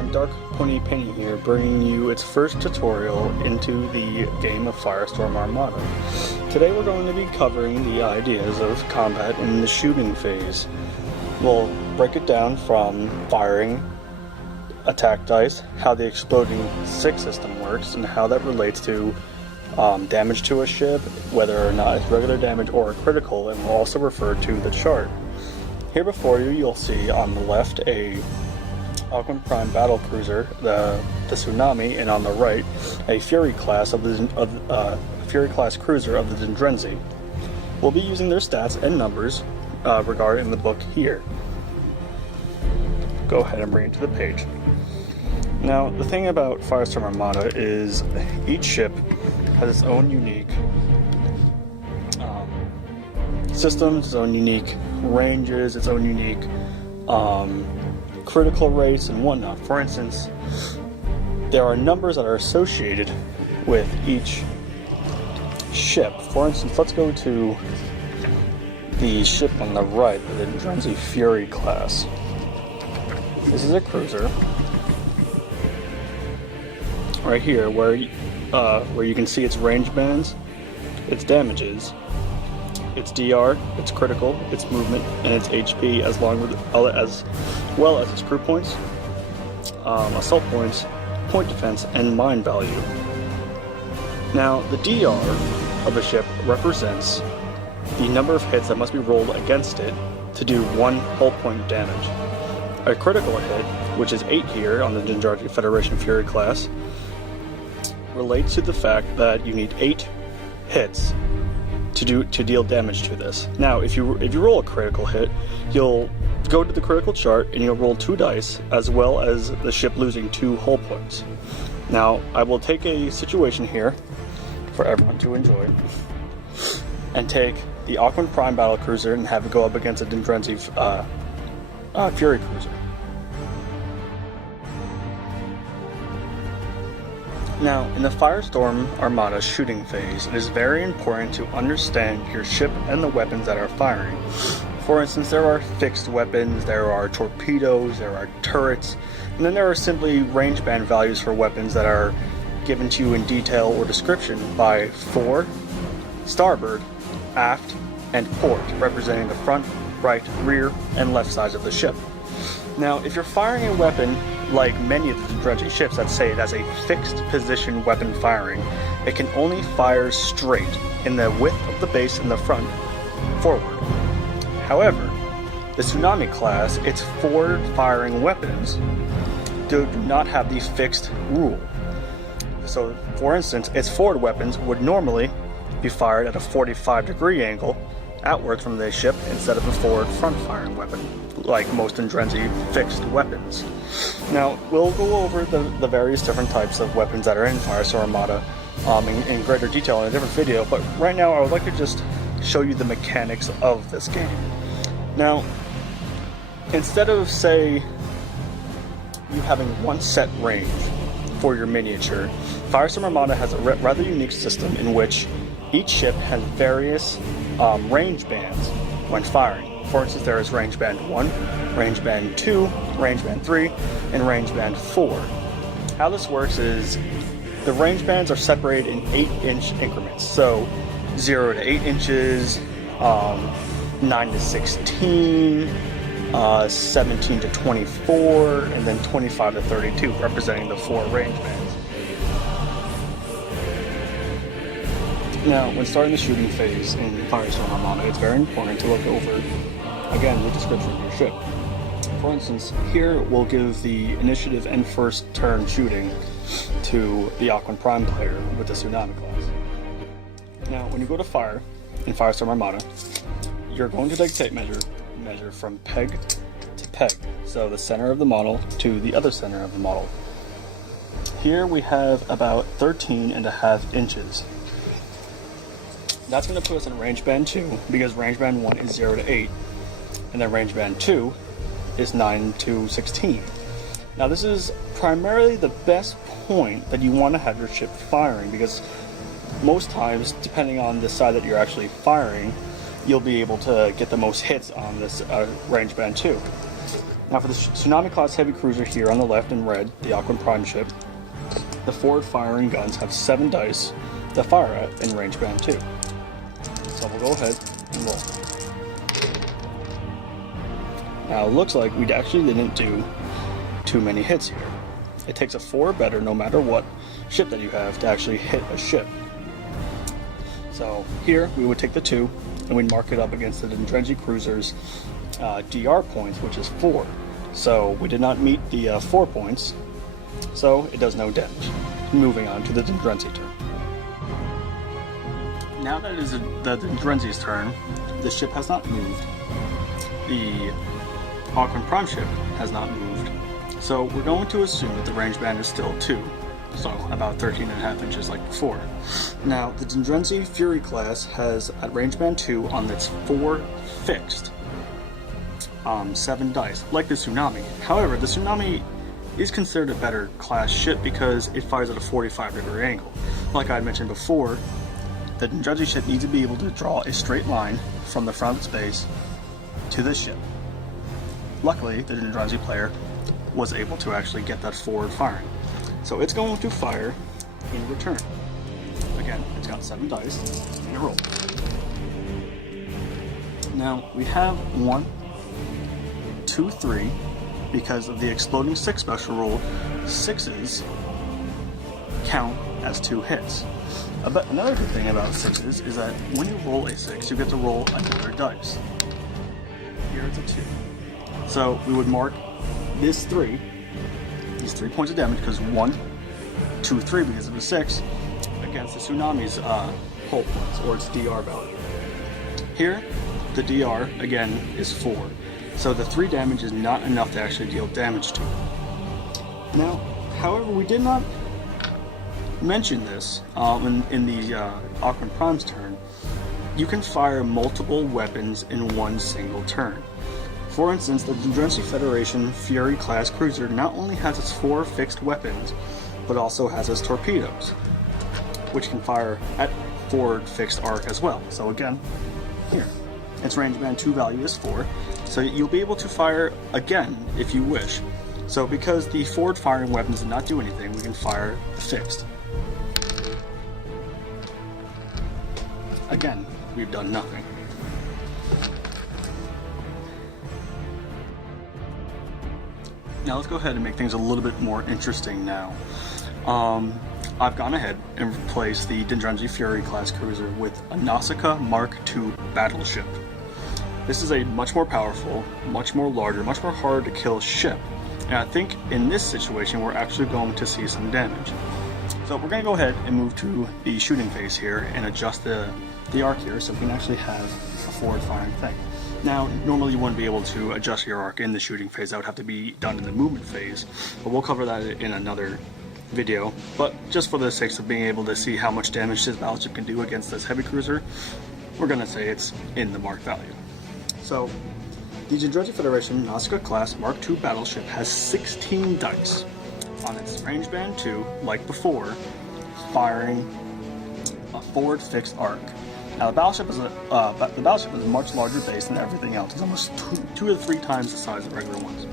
everyone, DarkPonyPainting here, bringing you its first tutorial into the game of Firestorm Armada. Today we're going to be covering the ideas of combat in the shooting phase. We'll break it down from firing, attack dice, how the exploding stick system works, and how that relates to damage to a ship, whether or not it's regular damage or critical, and we'll also refer to the chart. Here before you, you'll see on the left a Aquan Prime battle cruiser, the Tsunami, and on the right a Fury class Fury class cruiser of the Dendrenzi. We'll be using their stats and numbers regarded in the book here. Go ahead and bring it to the page. Now, the thing about Firestorm Armada is each ship has its own unique systems, its own unique ranges, its own unique critical rates and whatnot. For instance, there are numbers that are associated with each ship. For instance, let's go to the ship on the right, the Dendrenzi Fury class. This is a cruiser right here, where you can see its range bands, its damages, its DR, its critical, its movement, and its HP, as well as its crew points, assault points, point defense, and mine value. Now, the DR of a ship represents the number of hits that must be rolled against it to do 1 hull point damage. A critical hit, which is 8 here on the Dendrenzi Federation Fury class, relates to the fact that you need 8 hits to deal damage to this. Now, if you roll a critical hit, you'll go to the critical chart and you'll roll 2 dice, as well as the ship losing 2 hull points. Now, I will take a situation here for everyone to enjoy, and take the Aquan Prime battle cruiser and have it go up against a Dendrenzi Fury cruiser. Now, in the Firestorm Armada shooting phase, it is very important to understand your ship and the weapons that are firing. For instance, there are fixed weapons, there are torpedoes, there are turrets, and then there are simply range band values for weapons that are given to you in detail or description by fore, starboard, aft, and port, representing the front, right, rear, and left sides of the ship. Now, if you're firing a weapon like many of the Dendrenzi ships that say it has a fixed position weapon firing, it can only fire straight in the width of the base in the front forward. However, the Tsunami class, its forward firing weapons do not have the fixed rule. So, for instance, its forward weapons would normally be fired at a 45-degree angle outwards from the ship instead of a forward front firing weapon, like most Dendrenzi fixed weapons. Now, we'll go over the various different types of weapons that are in Firestorm Armada in greater detail in a different video, but right now I would like to just show you the mechanics of this game. Now, instead of, say, you having one set range for your miniature, Firestorm Armada has a rather unique system in which each ship has various range bands when firing. For instance, there is range band 1, range band 2, range band 3, and range band 4. How this works is the range bands are separated in 8-inch increments. So 0 to 8 inches, 9 to 16, 17 to 24, and then 25 to 32, representing the 4 range bands. Now, when starting the shooting phase in Firestorm Armada, it's very important to look over, again, the description of your ship. For instance, here we'll give the initiative and first turn shooting to the Aquan Prime player with the Tsunami class. Now, when you go to fire in Firestorm Armada, you're going to dictate measure from peg to peg, so the center of the model to the other center of the model. Here we have about 13.5 inches. That's going to put us in range band 2, because range band 1 is 0 to 8, and then range band 2 is 9 to 16. Now, this is primarily the best point that you want to have your ship firing, because most times, depending on the side that you're actually firing, you'll be able to get the most hits on this range band 2. Now for the Tsunami class heavy cruiser here on the left in red, the Aquan Prime ship, the forward firing guns have 7 dice to fire at in range band 2. So we'll go ahead and roll. Now it looks like we actually didn't do too many hits here. It takes a 4 or better no matter what ship that you have to actually hit a ship. So here we would take the 2 and we'd mark it up against the Dendrenzi cruiser's DR points, which is 4. So we did not meet the 4 points, so it does no damage. Moving on to the Dendrenzi turn. Now that it is the Dendrenzi's turn, the ship has not moved. The Aquan Prime ship has not moved. So we're going to assume that the range band is still 2. So about 13.5 inches like before. Now the Dendrenzi Fury class has at range band 2 on its 4 fixed 7 dice, like the Tsunami. However, the Tsunami is considered a better class ship because it fires at a 45-degree angle. Like I had mentioned before, the Dendrenzi ship needs to be able to draw a straight line from the front of its base to this ship. Luckily, the Dendrenzi player was able to actually get that forward firing. So it's going to fire in return. Again, it's got 7 dice and a roll. Now we have 1, 2, 3, because of the exploding 6 special rule, 6s count as 2 hits. But another good thing about 6s is that when you roll a 6, you get to roll another dice. Here it's a 2. So we would mark this 3, these 3 points of damage, because 1, 2, 3 because of the 6, against the Tsunami's hull points, or its DR value. Here, the DR, again, is 4. So the 3 damage is not enough to actually deal damage to it. Now, however, we did not mention this in the Aquan Prime's turn. You can fire multiple weapons in one single turn. For instance, the Dendrenzi Federation Fury class cruiser not only has its 4 fixed weapons, but also has its torpedoes, which can fire at forward fixed arc as well. So again, here, its range band 2 value is 4, so you'll be able to fire again if you wish. So because the forward firing weapons did not do anything, we can fire the fixed. Again, we've done nothing. Now let's go ahead and make things a little bit more interesting now. I've gone ahead and replaced the Dendrenzi Fury class cruiser with a Nausicaa Mark II battleship. This is a much more powerful, much more larger, much more hard to kill ship. And I think in this situation we're actually going to see some damage. So we're going to go ahead and move to the shooting phase here and adjust the arc here so we can actually have a forward firing thing. Now, normally you wouldn't be able to adjust your arc in the shooting phase. That would have to be done in the movement phase, but we'll cover that in another video. But just for the sake of being able to see how much damage this battleship can do against this heavy cruiser, we're going to say it's in the mark value. So, the Dendrenzi Federation Nausicaa class Mark II battleship has 16 dice on its range band 2, like before, firing a forward fixed arc. Now the battleship is a much larger base than everything else. It's almost 2 to 3 times the size of regular ones.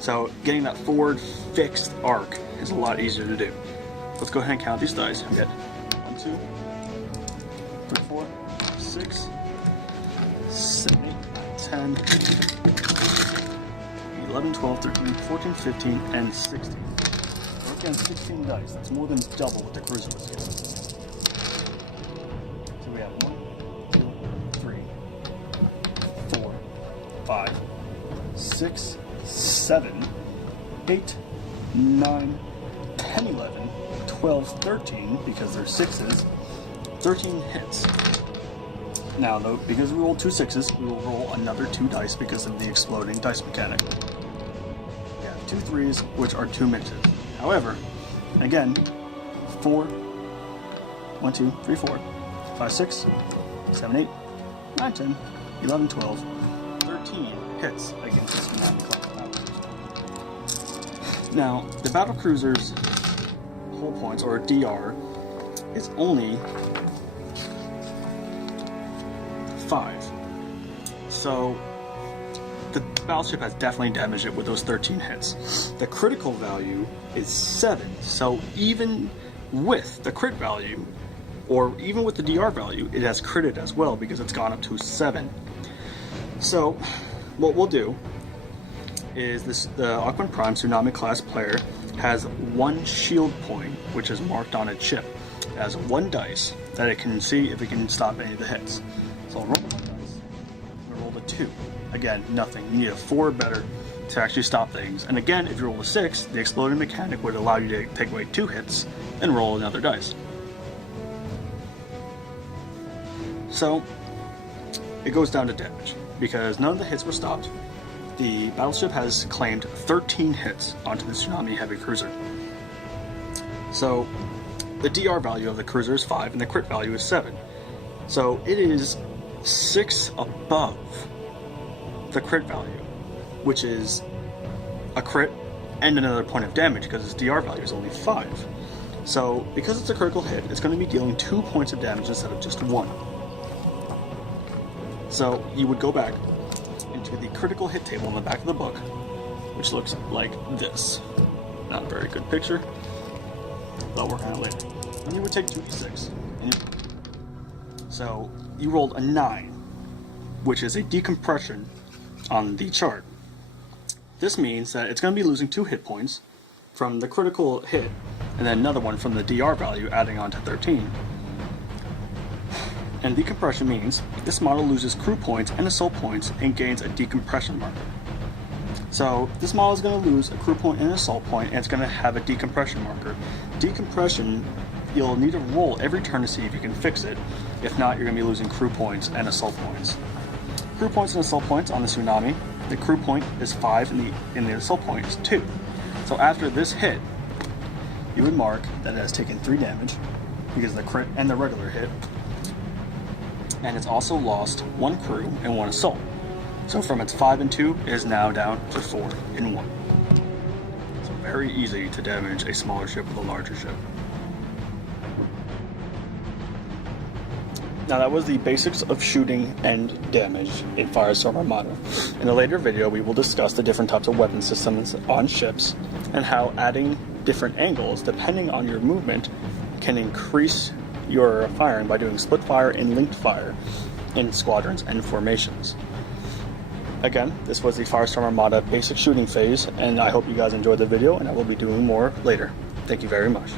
So getting that forward fixed arc is a lot easier to do. Let's go ahead and count these dice. We get 1, 2, 3, 4, 6, 7, 8, 10, 11, 12, 13, 14, 15, and 16. We're again 16 dice. That's more than double what the cruiser was given. So we have 1, 2, 3, 4, 5, 6, 7, 8, 9, 10, 11, 12, 13, because they're 6s, 13 hits. Now, though, because we rolled 2 6s, we will roll another 2 dice because of the exploding dice mechanic. We have 2 3s, which are 2 misses. However, again, 4, 1, 2, 3, 4, 5, 6, 7, 8, 9, 10, 11, 12, 13 hits against this Tsunami-class battlecruiser. Now, the battlecruiser's hull points, or DR, is only 5. So battleship has definitely damaged it with those 13 hits. The critical value is 7, so even with the crit value, or even with the DR value, it has critted as well because it's gone up to 7. So what we'll do is the Aquan Prime Tsunami class player has 1 shield point, which is marked on its ship. It has 1 dice that it can see if it can stop any of the hits. So I'll roll 1 dice. I'll roll a 2. Again, nothing. You need a 4 or better to actually stop things. And again, if you roll a 6, the exploding mechanic would allow you to take away 2 hits and roll another dice. So it goes down to damage because none of the hits were stopped. The battleship has claimed 13 hits onto the Tsunami Heavy Cruiser. So the DR value of the cruiser is 5 and the crit value is 7. So it is 6 above the crit value, which is a crit and another point of damage because its DR value is only 5. So because it's a critical hit, it's going to be dealing 2 points of damage instead of just 1. So you would go back into the critical hit table in the back of the book, which looks like this. Not a very good picture, but I'll work on it later. And you would take 2d6. So you rolled a 9, which is a decompression on the chart. This means that it's going to be losing 2 hit points from the critical hit, and then another one from the DR value adding on to 13. And decompression means this model loses crew points and assault points and gains a decompression marker. So this model is going to lose a crew point and an assault point, and it's going to have a decompression marker. Decompression, you'll need to roll every turn to see if you can fix it. If not, you're going to be losing crew points and assault points. Crew points and assault points on the Tsunami. The crew point is 5 and the assault point is 2. So after this hit, you would mark that it has taken 3 damage because of the crit and the regular hit. And it's also lost 1 crew and 1 assault. So from its 5 and 2, it is now down to 4 and 1. So very easy to damage a smaller ship with a larger ship. Now that was the basics of shooting and damage in Firestorm Armada. In a later video, we will discuss the different types of weapon systems on ships and how adding different angles depending on your movement can increase your firing by doing split fire and linked fire in squadrons and formations. Again, this was the Firestorm Armada basic shooting phase, and I hope you guys enjoyed the video, and I will be doing more later. Thank you very much.